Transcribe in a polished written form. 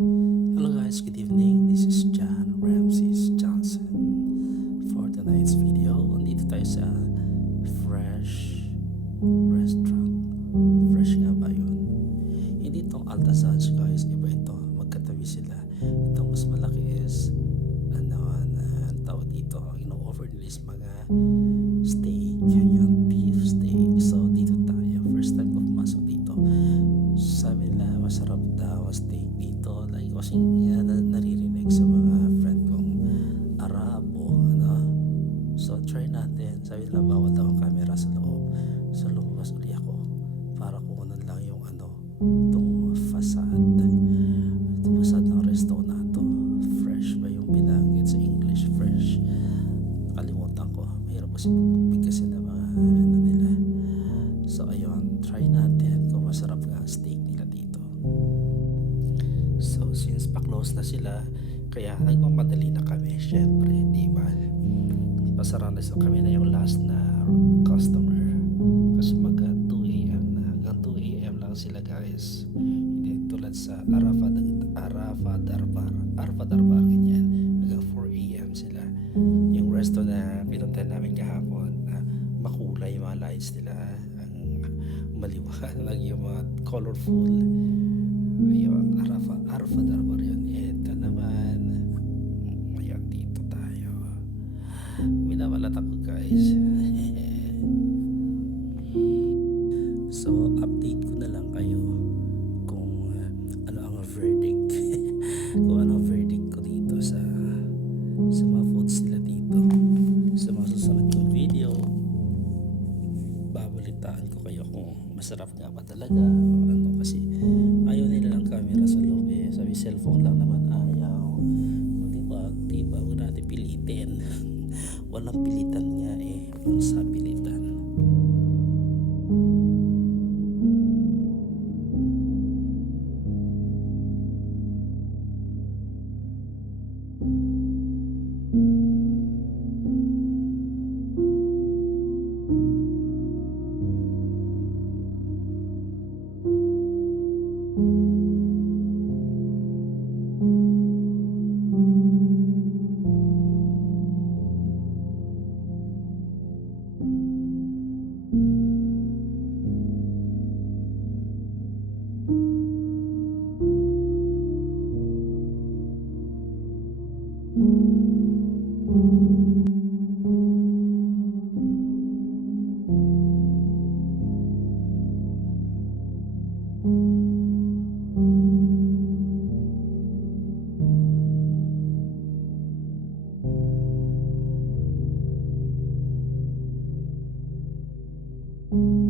Hello guys, good evening. This is John Ramses Johnson. For tonight's video, nandito tayo sa Fresh Restaurant. Fresh nga ba yun? Hindi itong Altasaj guys, iba ito. Magkatabi sila. Itong mas malaki is ang tawag dito, ino-offer nila is mga steak. Yan, beef steak. So dito tayo. First time ko pumasok dito. Sabi nila masarap daw ang steak dito, like kasi naririnig sa mga friend kong Arabo, ano. So try natin. Sabi nila bawal daw ang camera sa loob. So lumabas uli ako para kukunan lang yung itong facade. Ito facade ng resto na to. Fresh ba yung binanggit sa English? Fresh, nakalimutan ko. Mahirap kasi magbigkasin ng mga nila. So ayun, try natin kung masarap nga ang steak nila dito. So since pa-close na sila, kaya nagmamadali na kami, syempre, di ba? Pasara na kami na yung last na customer. Kasi mag 2 a.m. na. Hanggang 2 a.m. lang sila guys. Hindi tulad sa Arfa Darbar ganyan. Hanggang 4 a.m. sila. Yung resto na pinuntahan namin kahapon, makulay yung mga lights nila, ang maliwanag yung mga colorful. Ayun, Arfa Darbar yun. Ito naman, ayun, dito tayo. Minawalat ako guys. So update ko na lang kayo kung ano ang verdict kung ano ang verdict ko dito sa mga foods nila dito. Sa mga susunod kong video, babalitaan ko kayo kung masarap nga ba talaga o ano, kasi ayaw nila ng camera sa loob eh. Sabi cellphone lang naman ayaw. O diba, huwag natin pilitin. Walang pilitan nga eh, walang sapilitan. Thank you.